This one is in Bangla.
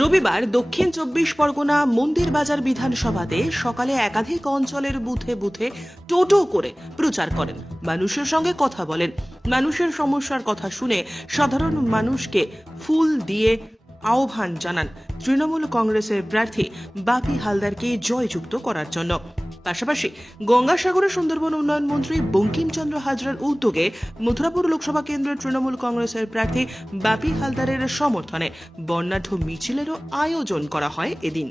রবিবার দক্ষিণ 24 পরগনা মন্দির বাজার বিধানসভাতে সকালে একাধিক অঞ্চলের বুথে বুথে টোটো করে প্রচার করেন, মানুষের সঙ্গে কথা বলেন, মানুষের সমস্যার কথা শুনে সাধারণ মানুষকে ফুল দিয়ে আহ্বান জানান তৃণমূল কংগ্রেসের প্রার্থী বাপি হালদারকে জয়যুক্ত করার জন্য। পাশাপাশি গঙ্গাসাগরে সুন্দরবন উন্নয়ন মন্ত্রী বঙ্কিমচন্দ্র হাজরার উদ্যোগে মথুরাপুর লোকসভা কেন্দ্রের তৃণমূল কংগ্রেসের প্রার্থী বাপি হালদারের সমর্থনে বর্ণাঢ্য মিছিলেরও আয়োজন করা হয় এদিন।